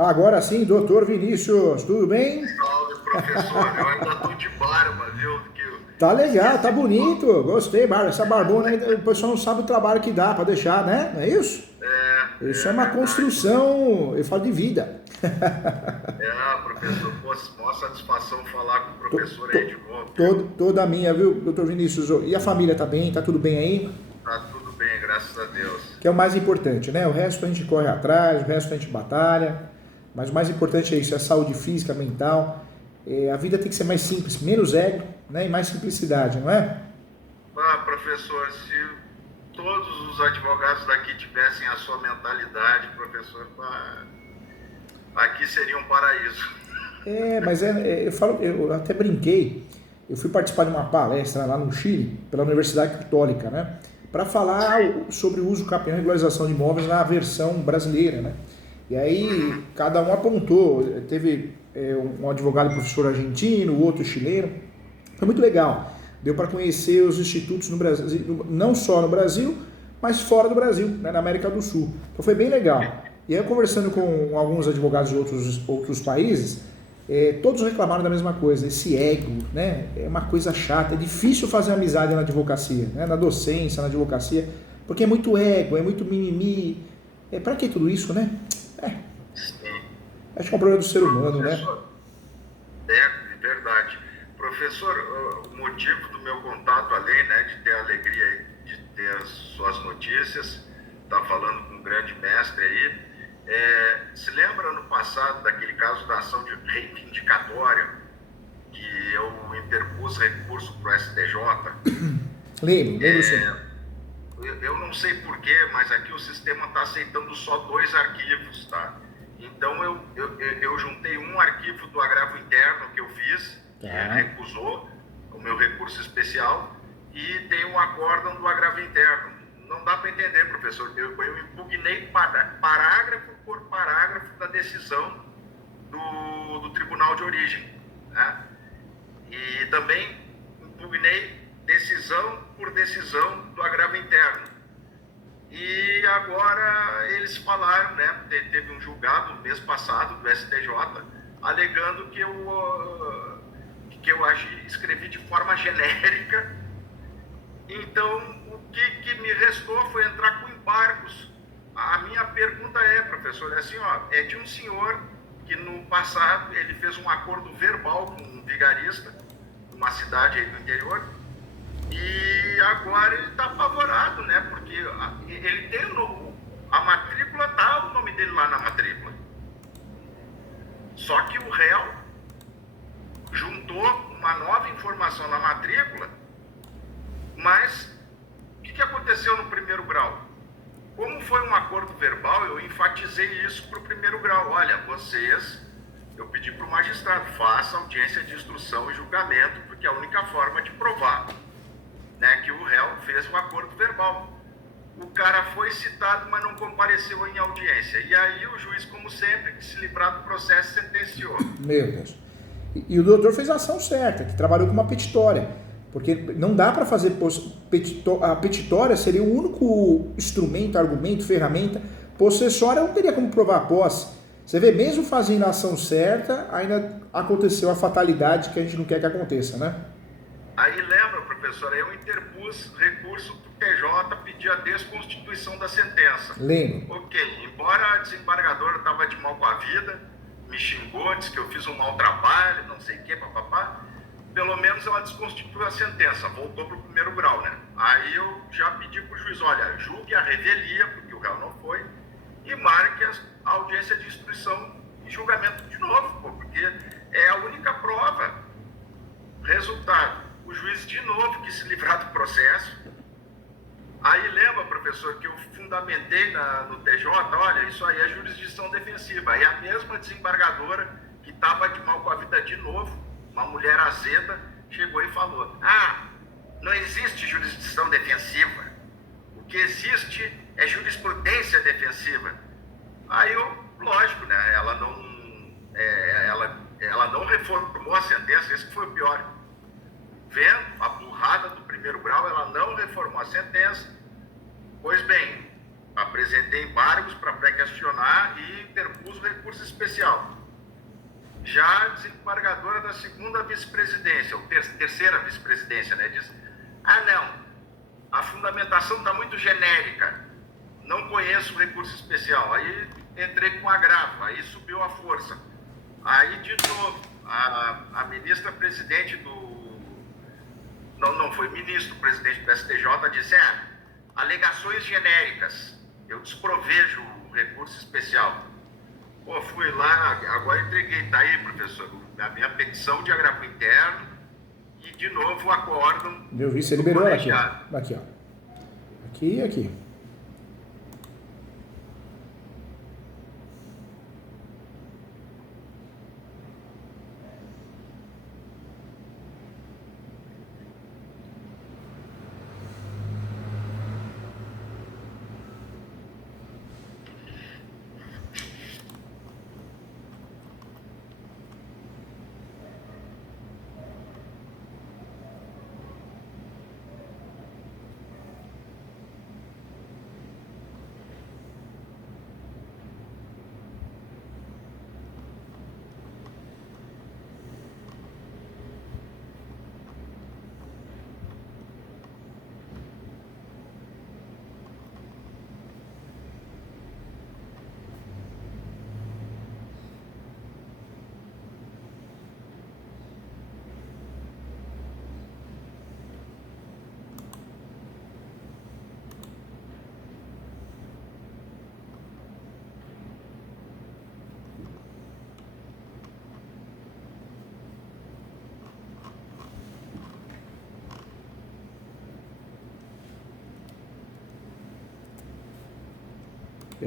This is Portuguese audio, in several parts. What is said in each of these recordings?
Agora sim, doutor Vinícius, tudo bem? Salve, professor. Eu ainda tô de barba, viu? Que eu Tá legal, tá esqueci de falar. bonito, gostei, barba. Essa barbona aí, o pessoal não sabe o trabalho que dá pra deixar, né? Não é isso? Isso é É uma verdade. construção, eu falo de vida. Professor, pô, maior satisfação falar com o To- professor aí de to- novo, viu? Toda a minha, viu, doutor Vinícius? E a família tá bem? Tá tudo bem aí? Tá tudo bem, graças a Deus. Que é o mais importante, né? O resto a gente corre atrás, o resto a gente batalha, mas o mais importante é isso, é a saúde física, mental. A vida tem que ser mais simples, menos ego, né? E mais simplicidade, não é? Professor, se todos os advogados daqui tivessem a sua mentalidade, professor, aqui seria um paraíso. Eu falo, eu até brinquei. Eu fui participar de uma palestra lá no Chile, pela Universidade Católica, né? Para falar Sim. sobre o uso capião e regularização de imóveis na versão brasileira, né? E aí cada um apontou, teve um advogado professor argentino, outro chileno. Foi muito legal. Deu para conhecer os institutos no Brasil, não só no Brasil, mas fora do Brasil, né, na América do Sul. Então foi bem legal. E aí, conversando com alguns advogados de outros países, todos reclamaram da mesma coisa, esse ego, né? É uma coisa chata, é difícil fazer amizade na advocacia, né? Na docência, na advocacia, porque é muito ego, é muito mimimi. Para que tudo isso, né? É, Sim. acho que é um problema do ser humano, né? Professor, é verdade. Professor, o motivo do meu contato, além, né, de ter a alegria de ter as suas notícias, tá falando com um grande mestre aí, se lembra no passado daquele caso da ação de reivindicatória que eu interpus recurso para o STJ? Lembro sim. Eu não sei porquê, mas aqui o sistema está aceitando só 2 arquivos, tá? Então eu juntei um arquivo do agravo interno que eu fiz, que Tá. recusou o meu recurso especial, e tem um acórdão do agravo interno. Não dá para entender, professor. Eu impugnei parágrafo por parágrafo da decisão do Tribunal de Origem, né? E também impugnei decisão por decisão do agravo interno. E agora eles falaram, né? Teve um julgado no mês passado do STJ, alegando que eu escrevi de forma genérica. Então, o que me restou foi entrar com embargos. A minha pergunta é, professor, é assim, ó, é de um senhor que no passado ele fez um acordo verbal com um vigarista, numa cidade aí do interior, e agora ele está apavorado, né? Porque ele tem a matrícula, tá o nome dele lá na matrícula. Só que o réu juntou uma nova informação na matrícula, mas o que aconteceu no primeiro grau? Como foi um acordo verbal, eu enfatizei isso para o primeiro grau. Olha, eu pedi para o magistrado, faça audiência de instrução e julgamento, porque é a única forma de provar, né, que o réu fez um acordo verbal. O cara foi citado, mas não compareceu em audiência. E aí o juiz, como sempre, que se livrar do processo, sentenciou. Meu Deus. E o doutor fez a ação certa, que trabalhou com uma petitória. Porque não dá para fazer a petitória seria o único instrumento, argumento, ferramenta. Possessória não teria como provar a posse. Você vê, mesmo fazendo a ação certa, ainda aconteceu a fatalidade que a gente não quer que aconteça, né? Aí lembra, professor, eu interpus recurso do TJ, pedi a desconstituição da sentença. Lembro. Ok, embora a desembargadora estava de mal com a vida, me xingou, disse que eu fiz um mau trabalho, não sei o que, papapá, pelo menos ela desconstituiu a sentença, voltou para o primeiro grau, né? Aí eu já pedi para o juiz, olha, julgue a revelia, porque o réu não foi, e marque a audiência de instrução e julgamento de novo, pô, porque é a única prova. Resultado, o juiz de novo quis se livrar do processo. Aí lembra, professor, que eu fundamentei no TJ, olha, isso aí é jurisdição defensiva. Aí a mesma desembargadora que estava de mal com a vida de novo, uma mulher azeda, chegou e falou, não existe jurisdição defensiva. O que existe é jurisprudência defensiva. Aí eu, lógico, né, ela não reformou a sentença, esse que foi o pior. Vendo a burrada do primeiro grau, ela não reformou a sentença. Pois bem, apresentei embargos para pré-questionar e interpus recurso especial. Já a desembargadora da segunda vice-presidência, ou terceira vice-presidência, né, diz: ah, não, a fundamentação está muito genérica, não conheço o recurso especial. Aí entrei com agravo, aí subiu a força. Aí, de novo, a ministra presidente não foi ministro, presidente do STJ, disse: alegações genéricas, eu desprovejo o recurso especial. Pô, fui lá, agora entreguei, tá aí, professor, a minha petição de agravo interno e, de novo, o acórdão. Eu vi, você liberou aqui, ó. Aqui, ó. Aqui e aqui.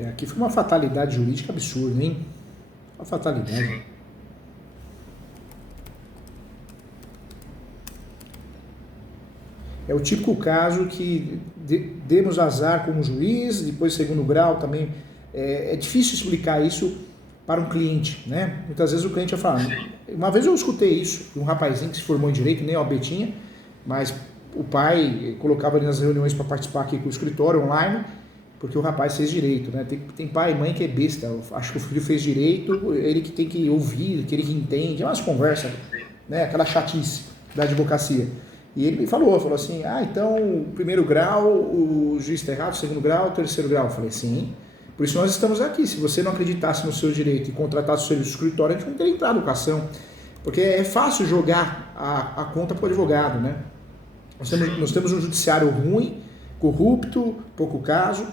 Aqui foi uma fatalidade jurídica absurda, hein? Uma fatalidade. Sim. É o típico caso que demos azar como juiz, depois segundo grau também. É difícil explicar isso para um cliente, né? Muitas vezes o cliente vai falar. Uma vez eu escutei isso de um rapazinho que se formou em Direito, nem OAB tinha, mas o pai colocava ele nas reuniões para participar aqui com o escritório online, porque o rapaz fez Direito, né? Tem pai e mãe que é besta, acho que o filho fez Direito, ele que tem que ouvir, ele que entende, é umas conversas, né? Aquela chatice da advocacia. E ele me falou assim, então o primeiro grau, o juiz está errado, o segundo grau, o terceiro grau. Eu falei, sim, por isso nós estamos aqui. Se você não acreditasse no seu direito e contratasse o serviço do escritório, a gente não teria entrado com a ação. Porque é fácil jogar a conta para o advogado, né? Nós temos um judiciário ruim, corrupto, pouco caso.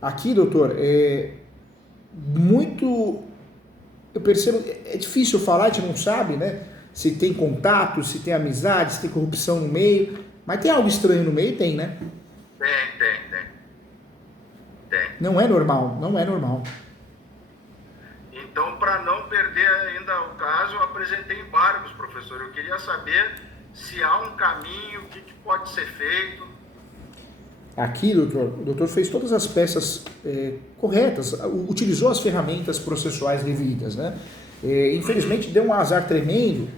Aqui, doutor, eu percebo, é difícil falar, a gente não sabe, né? Se tem contato, se tem amizade, se tem corrupção no meio. Mas tem algo estranho no meio? Tem, né? Tem. Não é normal, não é normal. Então, para não perder ainda o caso, eu apresentei embargos, professor. Eu queria saber se há um caminho, o que pode ser feito. Aqui, doutor, o doutor fez todas as peças corretas, utilizou as ferramentas processuais devidas, né? Infelizmente deu um azar tremendo,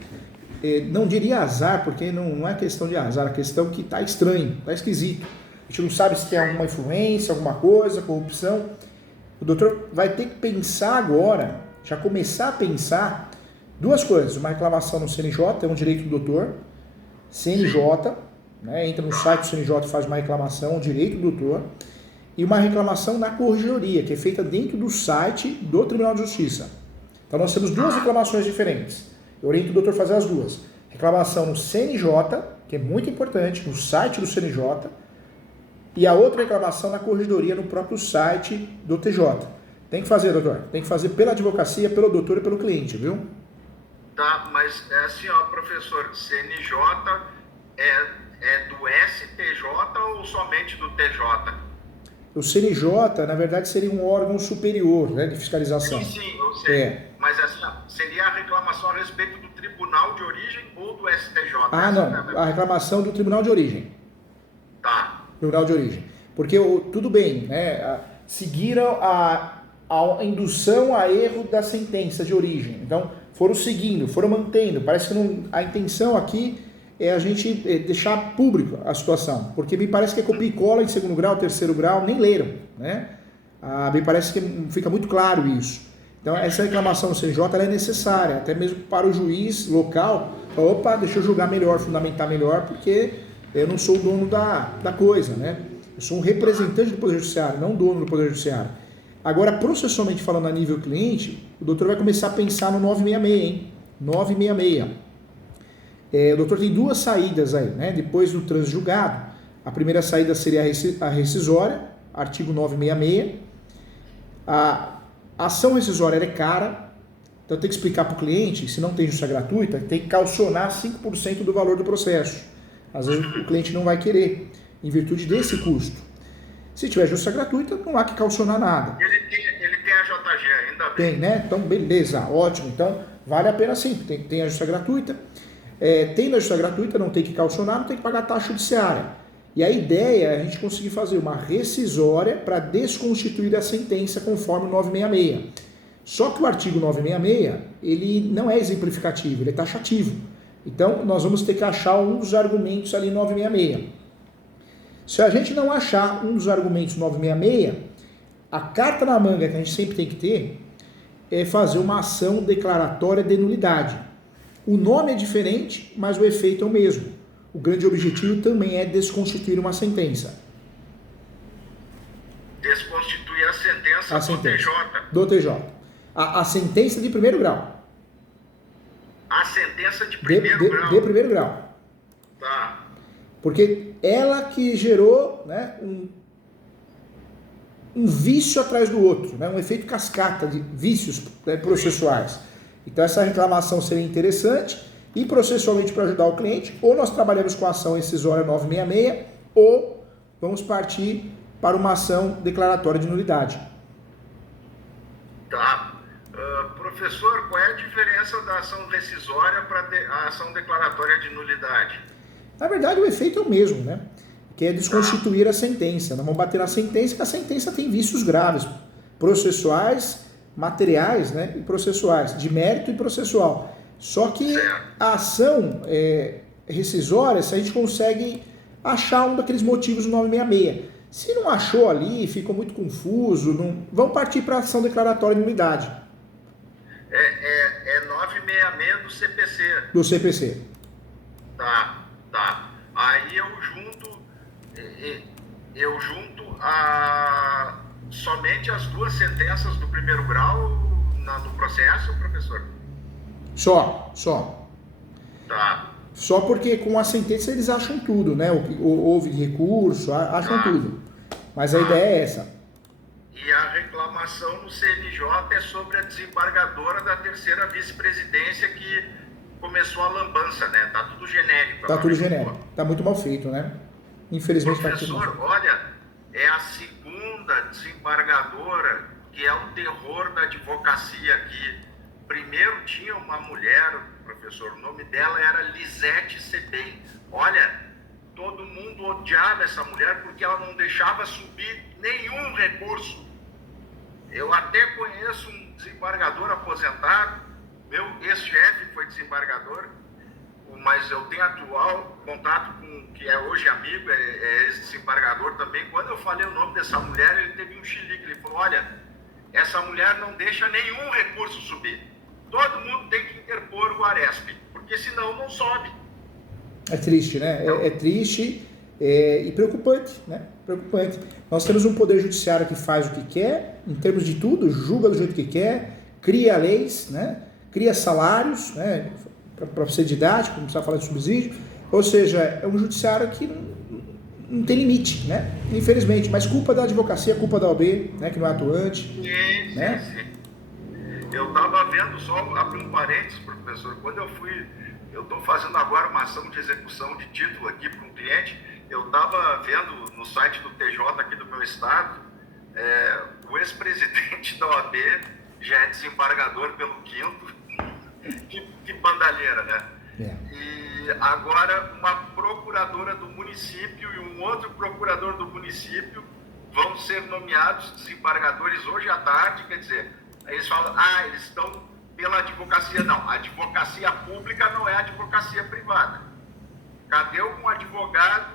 não diria azar, porque não é questão de azar, é questão que está estranho, está esquisito. A gente não sabe se tem alguma influência, alguma coisa, corrupção. O doutor vai ter que pensar agora, já começar a pensar duas coisas: uma reclamação no CNJ, é um direito do doutor, CNJ, né, entra no site do CNJ e faz uma reclamação, um direito do doutor, e uma reclamação na corregedoria, que é feita dentro do site do Tribunal de Justiça. Então nós temos duas reclamações diferentes. Eu oriento o doutor a fazer as duas. Reclamação no CNJ, que é muito importante, no site do CNJ, e a outra reclamação na corregedoria, no próprio site do TJ. Tem que fazer, doutor. Tem que fazer pela advocacia, pelo doutor e pelo cliente, viu? Tá, mas é assim, ó, professor, CNJ é do STJ ou somente do TJ? O CNJ, na verdade, seria um órgão superior, né, de fiscalização. Sim, eu sei. Mas assim, seria a reclamação a respeito do Tribunal de Origem ou do STJ? Não, a reclamação do Tribunal de Origem. Tá. Tribunal de Origem. Porque, tudo bem, né, seguiram a indução a erro da sentença de origem. Então, foram seguindo, foram mantendo. Parece que a intenção aqui é a gente deixar público a situação, porque me parece que é copia e cola em segundo grau, terceiro grau, nem leram, né? Me parece que fica muito claro isso. Então, essa reclamação no CNJ ela é necessária, até mesmo para o juiz local. Opa, deixa eu julgar melhor, fundamentar melhor, porque eu não sou o dono da coisa, né? Eu sou um representante do Poder Judiciário, não dono do Poder Judiciário. Agora, processualmente falando a nível cliente, o doutor vai começar a pensar no 966, hein? 966. O doutor tem duas saídas aí, né? Depois do trânsito julgado. A primeira saída seria a rescisória, artigo 966. A ação rescisória é cara, então tem que explicar para o cliente, se não tem justiça gratuita, tem que calcionar 5% do valor do processo. Às vezes o cliente não vai querer, em virtude desse custo. Se tiver justiça gratuita, não há que calcionar nada. Ele tem a JG, ainda bem. Tem, né? Então, beleza, ótimo. Então, vale a pena sim, tem a justiça gratuita. Tendo a justiça gratuita, não tem que calcionar, não tem que pagar taxa judiciária. E a ideia é a gente conseguir fazer uma rescisória para desconstituir a sentença conforme o 966. Só que o artigo 966, ele não é exemplificativo, ele é taxativo. Então, nós vamos ter que achar um dos argumentos ali 966. Se a gente não achar um dos argumentos 966, a carta na manga que a gente sempre tem que ter é fazer uma ação declaratória de nulidade. O nome é diferente, mas o efeito é o mesmo. O grande objetivo também é desconstituir uma sentença. Desconstituir a sentença do TJ. Do TJ. A sentença de primeiro grau. A sentença de primeiro grau. De primeiro grau. Tá. Porque ela que gerou, né, um vício atrás do outro, né, um efeito cascata de vícios, né, processuais. Então essa reclamação seria interessante. E processualmente para ajudar o cliente, ou nós trabalhamos com a ação rescisória 966, ou vamos partir para uma ação declaratória de nulidade. Tá. Professor, qual é a diferença da ação rescisória para a ação declaratória de nulidade? Na verdade, o efeito é o mesmo, né? Que é desconstituir a sentença. Nós vamos bater na sentença, que a sentença tem vícios graves, processuais, materiais, né? E processuais, de mérito e processual. Só que a ação rescisória, se a gente consegue achar um daqueles motivos do 966. Se não achou ali, ficou muito confuso, vamos partir para a ação declaratória de nulidade. É 966 do CPC. Do CPC. Tá. Aí eu junto somente as duas sentenças do primeiro grau no processo, professor? Só. Tá. Só porque com a sentença eles acham tudo, né? Houve recurso, acham tudo. Mas a ideia é essa. E a reclamação no CNJ é sobre a desembargadora da terceira vice-presidência que começou a lambança, né? Tá tudo genérico. Tá tudo genérico. Tá muito mal feito, né? Infelizmente tá tudo mal feito. Professor, olha, é a segunda desembargadora que é o terror da advocacia aqui. Primeiro tinha uma mulher, professor, o nome dela era Lisete Sebem. Olha, todo mundo odiava essa mulher porque ela não deixava subir nenhum recurso. Eu até conheço um desembargador aposentado, meu ex-chefe foi desembargador, mas eu tenho atual contato com, que é hoje amigo, é ex-desembargador também. Quando eu falei o nome dessa mulher, ele teve um chilique, ele falou, olha, essa mulher não deixa nenhum recurso subir. Todo mundo tem que interpor o Aresp, porque senão não sobe. É triste, né? É triste e preocupante, né? Preocupante. Nós temos um poder judiciário que faz o que quer, em termos de tudo, julga do jeito que quer, cria leis, né? Cria salários, né? Para ser didático, não precisa falar de subsídio. Ou seja, é um judiciário que não tem limite, né? Infelizmente. Mas culpa da advocacia, culpa da OAB, né? Que não é atuante. Sim, né? sim. Eu estava vendo, só abrir um parênteses, professor, quando eu estou fazendo agora uma ação de execução de título aqui para um cliente, eu estava vendo no site do TJ aqui do meu estado, o ex-presidente da OAB já é desembargador pelo quinto, que bandalheira, né? E agora uma procuradora do município e um outro procurador do município vão ser nomeados desembargadores hoje à tarde, quer dizer, eles falam, eles estão pela advocacia. Não, a advocacia pública não é a advocacia privada. Cadê um advogado,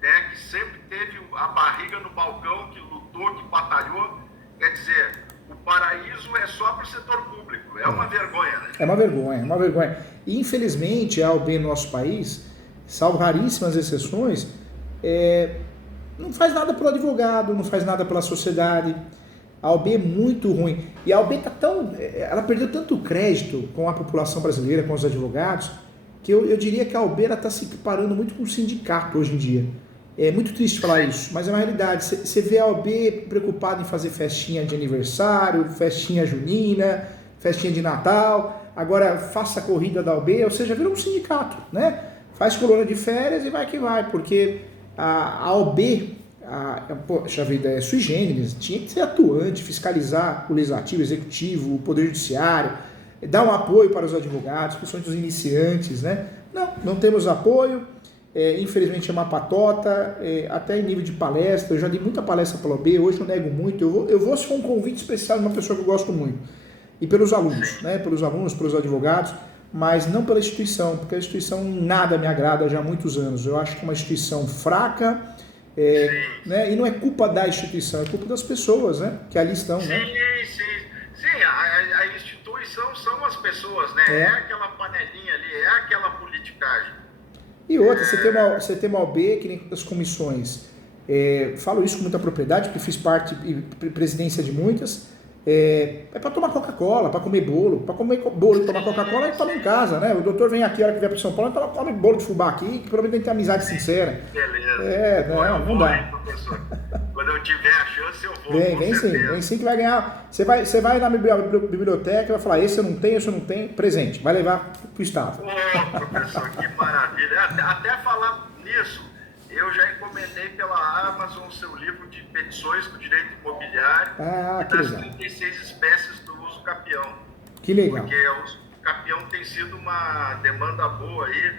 né, que sempre teve a barriga no balcão, que lutou, que batalhou, quer dizer, o paraíso é só para o setor público. É uma vergonha, né? É uma vergonha, é uma vergonha. E infelizmente a OAB no nosso país, salvo raríssimas exceções, não faz nada pelo advogado, não faz nada pela sociedade. A OAB é muito ruim. E a OAB ela perdeu tanto crédito com a população brasileira, com os advogados, que eu diria que a OAB está se equiparando muito com o sindicato hoje em dia. É muito triste falar isso, mas é uma realidade. Você vê a OAB preocupada em fazer festinha de aniversário, festinha junina, festinha de Natal, agora faça a corrida da OAB, ou seja, virou um sindicato, né? Faz coluna de férias e vai que vai, porque a OAB, poxa vida, é sui generis, tinha que ser atuante, fiscalizar o legislativo, o executivo, o poder judiciário, dar um apoio para os advogados, principalmente os iniciantes, né? Não temos apoio, infelizmente é uma patota, até em nível de palestra, eu já dei muita palestra pela OAB, hoje eu nego muito, eu vou se for um convite especial de uma pessoa que eu gosto muito, e pelos alunos, né? Pelos alunos, pelos advogados, mas não pela instituição, porque a instituição nada me agrada já há muitos anos, eu acho que é uma instituição fraca, né? E não é culpa da instituição, é culpa das pessoas, né? Que ali estão, sim, né? Sim, a instituição são as pessoas, né? É aquela panelinha ali, é aquela politicagem. E outra, você tem uma OAB, que nem as comissões, falo isso com muita propriedade, porque fiz parte e presidência de muitas, para tomar Coca-Cola, para comer bolo e tomar Coca-Cola, e toma em casa, né? O doutor vem aqui, a hora que vier para São Paulo, então come bolo de fubá aqui, que provavelmente tem amizade sincera. Beleza. Não dá. Hein, professor? Quando eu tiver a chance, eu vou. Vem sim que vai ganhar. Você vai na biblioteca e vai falar, esse eu não tenho, presente. Vai levar pro estado. Professor, que maravilha. Até falar nisso, eu já encomendei pela Amazon o seu livro de petições do direito imobiliário e das 36 espécies do uso capião. Que legal. Porque o uso capião tem sido uma demanda boa aí.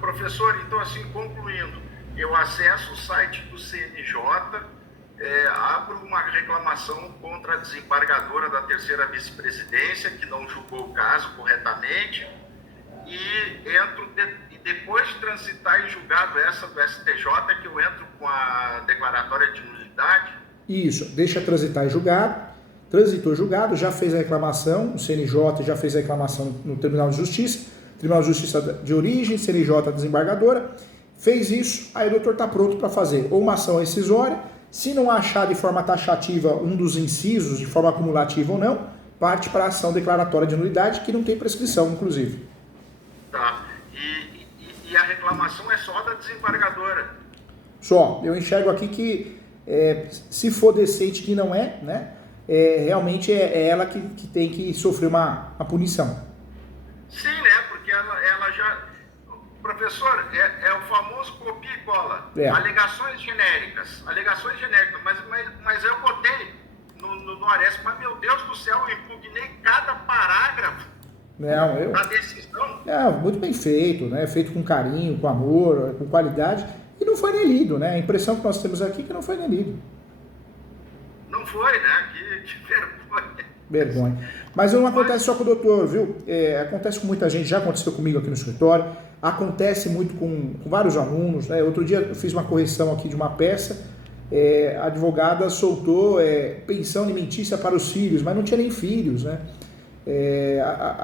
Professor, então assim, concluindo, eu acesso o site do CNJ, abro uma reclamação contra a desembargadora da terceira vice-presidência, que não julgou o caso corretamente, e depois de transitar em julgado essa do STJ, que eu entro com a declaratória de nulidade. Isso, deixa transitar em julgado, transitou julgado, já fez a reclamação, o CNJ já fez a reclamação no Tribunal de Justiça de origem, CNJ desembargadora, fez isso, aí o doutor está pronto para fazer ou uma ação rescisória, se não achar de forma taxativa um dos incisos, de forma acumulativa ou não, parte para a ação declaratória de nulidade, que não tem prescrição, inclusive. Tá. E a reclamação é só da desembargadora? Só. Eu enxergo aqui que, se for decente que não é, né? Realmente é ela que tem que sofrer uma punição. Sim, né? Porque ela já... Professor, é o famoso copia e cola. Alegações genéricas, mas eu botei no Ares, mas meu Deus do céu, eu impugnei cada parágrafo. A decisão. Muito bem feito, né? Feito com carinho, com amor, com qualidade, e não foi nem lido, né? A impressão que nós temos aqui é que não foi nem lido. Não foi, né? Que vergonha. Mas não acontece só com o doutor, viu? Acontece com muita gente, já aconteceu comigo aqui no escritório, acontece muito com vários alunos, né? Outro dia eu fiz uma correção aqui de uma peça, a advogada soltou pensão alimentícia para os filhos, mas não tinha nem filhos, né?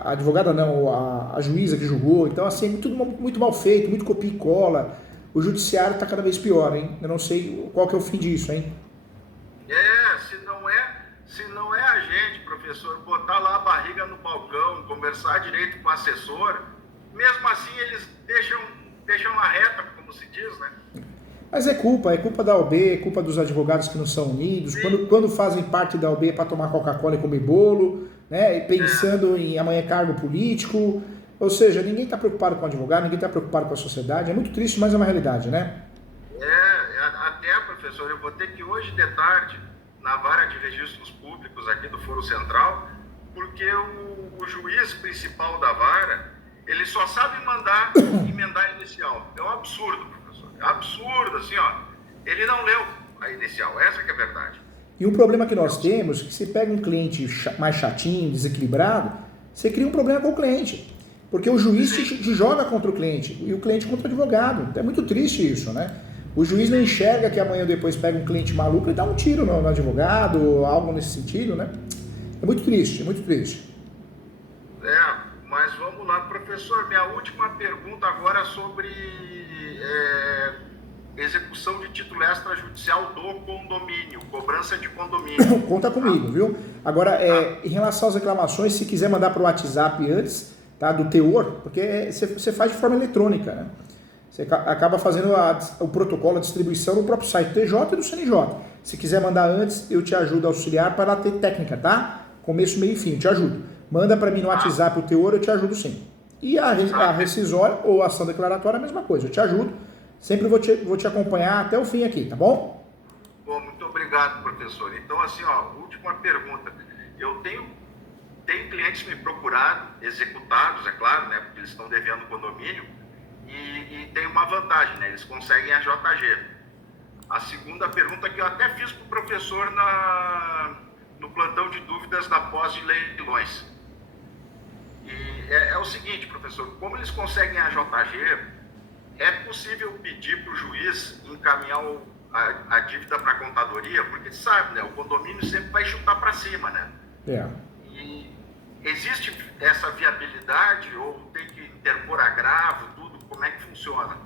A advogada não, a juíza que julgou, então assim, tudo muito mal feito, muito copia e cola. O judiciário está cada vez pior, hein? Eu não sei qual que é o fim disso, hein? Se não é a gente, professor, botar lá a barriga no balcão, conversar direito com o assessor, mesmo assim eles deixam a reta, como se diz, né? Mas é culpa da OAB, é culpa dos advogados que não são unidos, quando fazem parte da OAB para tomar Coca-Cola e comer bolo, né? Pensando em amanhã cargo político, ou seja, ninguém está preocupado com o advogado, ninguém está preocupado com a sociedade, é muito triste, mas é uma realidade, né? Até, professor, eu vou ter que hoje de tarde, na vara de registros públicos aqui do Foro Central, porque o juiz principal da vara, ele só sabe mandar emendar inicial. É um absurdo, professor. É absurdo, assim, ó. Ele não leu a inicial, essa que é a verdade. E um problema que nós temos é que se pega um cliente mais chatinho, desequilibrado, você cria um problema com o cliente. Porque o juiz te joga contra o cliente e o cliente contra o advogado. É muito triste isso, né? O juiz não enxerga que amanhã ou depois pega um cliente maluco e dá um tiro no advogado, algo nesse sentido, né? É muito triste, é muito triste. Mas vamos lá, professor. Minha última pergunta agora é sobre execução de título extrajudicial do condomínio, cobrança de condomínio. Conta comigo, viu? Agora, em relação às reclamações, se quiser mandar para o WhatsApp antes, tá, do teor, porque você faz de forma eletrônica, né? Você acaba fazendo o protocolo, a distribuição no próprio site do TJ e do CNJ. Se quiser mandar antes, eu te ajudo a auxiliar para ter técnica, tá? Começo, meio e fim, eu te ajudo. Manda para mim no WhatsApp o teor, eu te ajudo sim. E a rescisória ou a ação declaratória é a mesma coisa, eu te ajudo. Sempre vou te acompanhar até o fim aqui, tá bom? Bom, muito obrigado, professor. Então, assim, última pergunta. Eu tenho clientes me procurado, executados, é claro, né? Porque eles estão devendo condomínio. E tem uma vantagem, né? Eles conseguem a JG. A segunda pergunta que eu até fiz para o professor no plantão de dúvidas da pós de leilões. E é o seguinte, professor, como eles conseguem a JG, é possível pedir para o juiz encaminhar a dívida para a contadoria? Porque sabe, né? O condomínio sempre vai chutar para cima, né? E existe essa viabilidade ou tem que interpor agravo, tudo? Como é que funciona?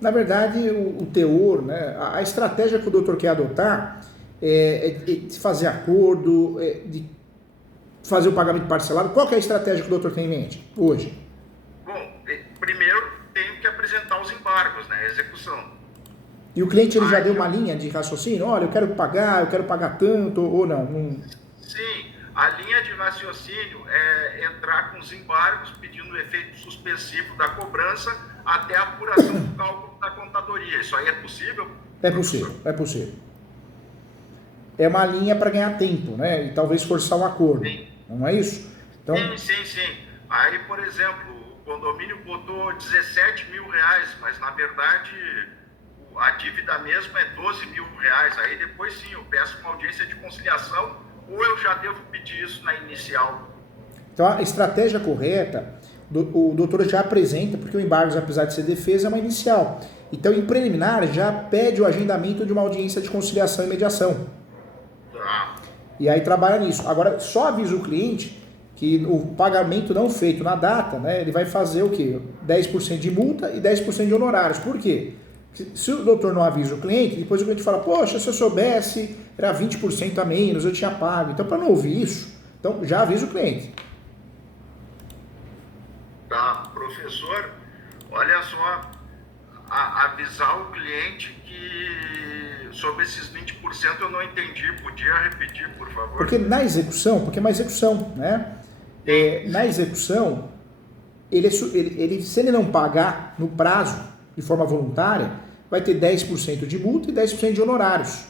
Na verdade, o teor, né, a estratégia que o doutor quer adotar é de fazer acordo, de fazer o pagamento parcelado. Qual que é a estratégia que o doutor tem em mente hoje? Bom, primeiro tenho que apresentar os embargos, né, a execução. E o cliente ele já deu uma linha de raciocínio? Olha, eu quero pagar tanto ou não? Sim, a linha de raciocínio é entrar com os embargos pedindo o efeito suspensivo da cobrança até a apuração do cálculo da contadoria. Isso aí é possível? É possível. É uma linha para ganhar tempo, né? E talvez forçar um acordo. Sim. Não é isso? Então... Sim. Aí, por exemplo, o condomínio botou 17 mil reais, mas na verdade a dívida mesma é 12 mil reais. Aí depois sim, eu peço uma audiência de conciliação ou eu já devo pedir isso na inicial? Então a estratégia correta, o doutor já apresenta, porque o embargo, apesar de ser defesa, é uma inicial. Então em preliminar já pede o agendamento de uma audiência de conciliação e mediação. E aí trabalha nisso. Agora, só avisa o cliente que o pagamento não feito na data, né, ele vai fazer o quê? 10% de multa e 10% de honorários. Por quê? Se o doutor não avisa o cliente, depois o cliente fala, poxa, se eu soubesse, era 20% a menos, eu tinha pago. Então, para não ouvir isso, então já avisa o cliente. Tá, professor, olha só, avisar o cliente que sobre esses 20% eu não entendi, podia repetir, por favor? Porque é uma execução, né? Na execução, se ele não pagar no prazo, de forma voluntária, vai ter 10% de multa e 10% de honorários.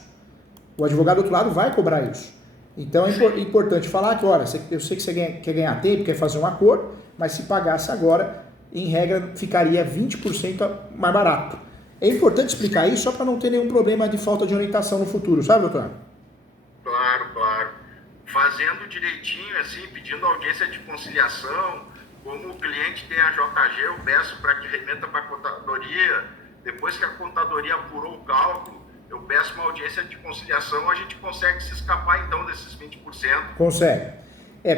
O advogado do outro lado vai cobrar isso. Então é importante falar que, olha, eu sei que você quer ganhar tempo, quer fazer um acordo, mas se pagasse agora, em regra, ficaria 20% mais barato. É importante explicar isso só para não ter nenhum problema de falta de orientação no futuro, sabe, doutor? Claro. Fazendo direitinho, assim, pedindo audiência de conciliação, como o cliente tem a JG, eu peço para que remeta para a contadoria. Depois que a contadoria apurou o cálculo, eu peço uma audiência de conciliação, a gente consegue se escapar então desses 20%. Consegue.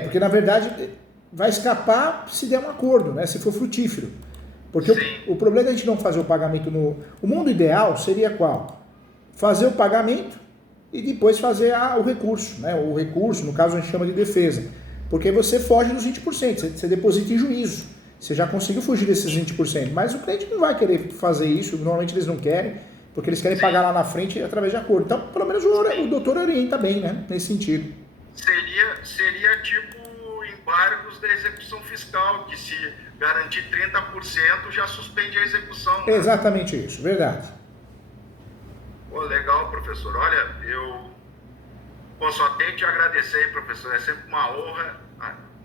Porque na verdade vai escapar se der um acordo, né? Se for frutífero. Porque o problema é a gente não fazer o pagamento no... O mundo ideal seria qual? Fazer o pagamento e depois fazer o recurso, né? O recurso, no caso a gente chama de defesa. Porque você foge dos 20%, você deposita em juízo. Você já conseguiu fugir desses 20%. Mas o cliente não vai querer fazer isso, normalmente eles não querem, porque eles querem pagar lá na frente através de acordo. Então, pelo menos o doutor orienta bem, né? Nesse sentido. Seria tipo embargos da execução fiscal, que se garantir 30% já suspende a execução. Né? Exatamente isso, verdade. Pô, legal, professor. Olha, eu só tenho te agradecer aí, professor. É sempre uma honra,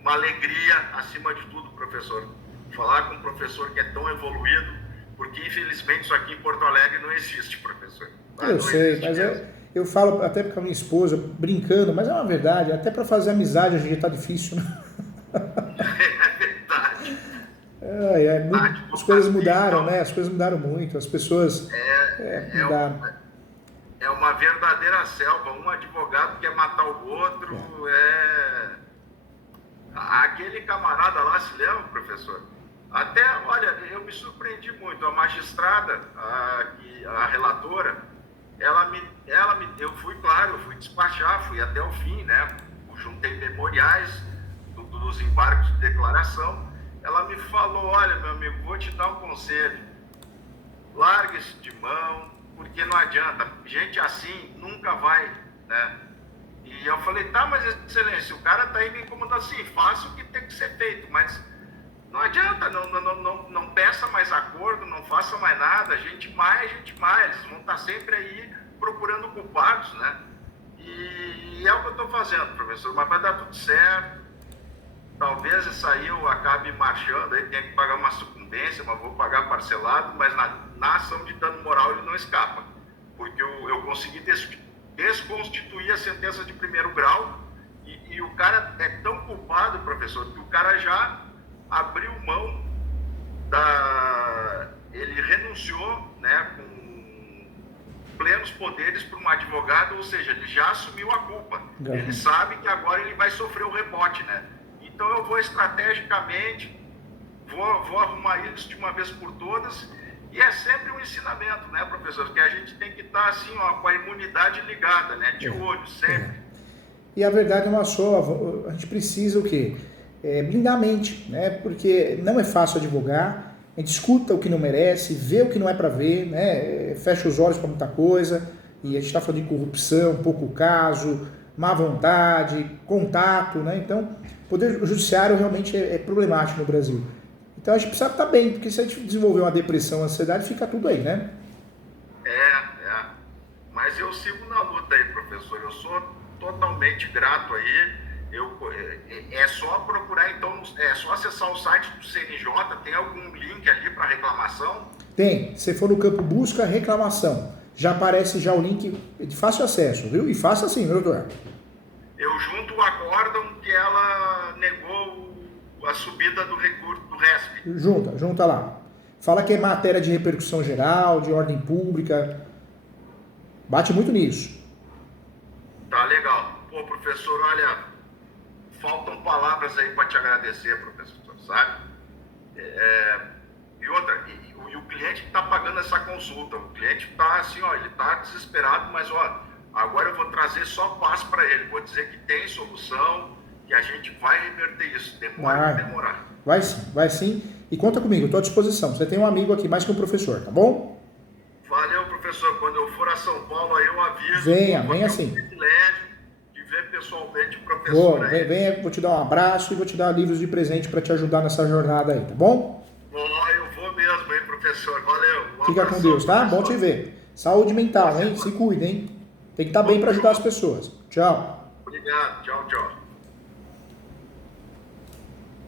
uma alegria, acima de tudo, professor. Falar com um professor que é tão evoluído, porque infelizmente isso aqui em Porto Alegre não existe, professor. Eu sei, mas eu falo até com a minha esposa, brincando, mas é uma verdade, até para fazer amizade hoje em dia tá difícil, né? É verdade. As coisas mudaram, né? As coisas mudaram muito, as pessoas... não dá. É uma verdadeira selva. Um advogado quer matar o outro. Aquele camarada lá, se lembra, professor? Até, olha, eu me surpreendi muito. A magistrada, a relatora, eu fui despachar, fui até o fim, né? Juntei memoriais dos embargos de declaração. Ela me falou: olha, meu amigo, vou te dar um conselho. Larga isso de mão, porque não adianta. Gente assim nunca vai, né? E eu falei: tá, mas excelência, o cara tá aí me incomodando assim, faça o que tem que ser feito, mas não adianta, não peça mais acordo, não faça mais nada, gente mais, eles vão estar sempre aí procurando culpados, né? E é o que eu estou fazendo, professor, mas vai dar tudo certo. Talvez isso aí eu acabe marchando, aí tenha que pagar uma sucumbência, mas vou pagar parcelado, mas na ação de dano moral ele não escapa, porque eu consegui desconstituir a sentença de primeiro grau e o cara é tão culpado, professor, que o cara já abriu mão ele renunciou, né, com plenos poderes para um advogado, ou seja, ele já assumiu a culpa. Ele sabe que agora ele vai sofrer o rebote, né? Então eu vou estrategicamente, vou arrumar isso de uma vez por todas, e é sempre um ensinamento, né, professor? Que a gente tem que estar assim, ó, com a imunidade ligada, né? De olho, sempre. E a verdade é uma só, a gente precisa o quê? Blindar a mente, né? Porque não é fácil advogar, a gente escuta o que não merece, vê o que não é para ver, né? Fecha os olhos para muita coisa, e a gente está falando de corrupção, pouco caso, má vontade, contato, né? Então, o poder judiciário realmente é problemático no Brasil. Então a gente precisa estar bem, porque se a gente desenvolver uma depressão, uma ansiedade, fica tudo aí, né? Mas eu sigo na luta aí, professor, eu sou totalmente grato aí. É só procurar, então, é só acessar o site do CNJ, tem algum link ali para reclamação? Tem, se for no campo busca reclamação, já aparece já o link de fácil acesso, viu? E faça assim, meu doutor. Eu junto o acórdão que ela negou a subida do recurso do RESP. Junta lá. Fala que é matéria de repercussão geral, de ordem pública, bate muito nisso. Tá legal. Pô, professor, olha, faltam palavras aí para te agradecer, professor, sabe? E outra, e o cliente que está pagando essa consulta, o cliente está assim, ó, ele está desesperado, mas ó, agora eu vou trazer só paz para ele, vou dizer que tem solução, que a gente vai reverter isso, demora ou demorar. Vai sim, e conta comigo, estou à disposição, você tem um amigo aqui mais que um professor, tá bom? Valeu, professor, quando eu for a São Paulo aí eu aviso. Venha sim. Ver pessoalmente o professor. Vou te dar um abraço e vou te dar livros de presente para te ajudar nessa jornada aí, tá bom? Eu vou mesmo, hein, professor. Valeu. Fica com Deus, tá? Bom te ver. Saúde mental, hein? Se cuida, hein? Tem que estar bem para ajudar as pessoas. Tchau. Obrigado. Tchau.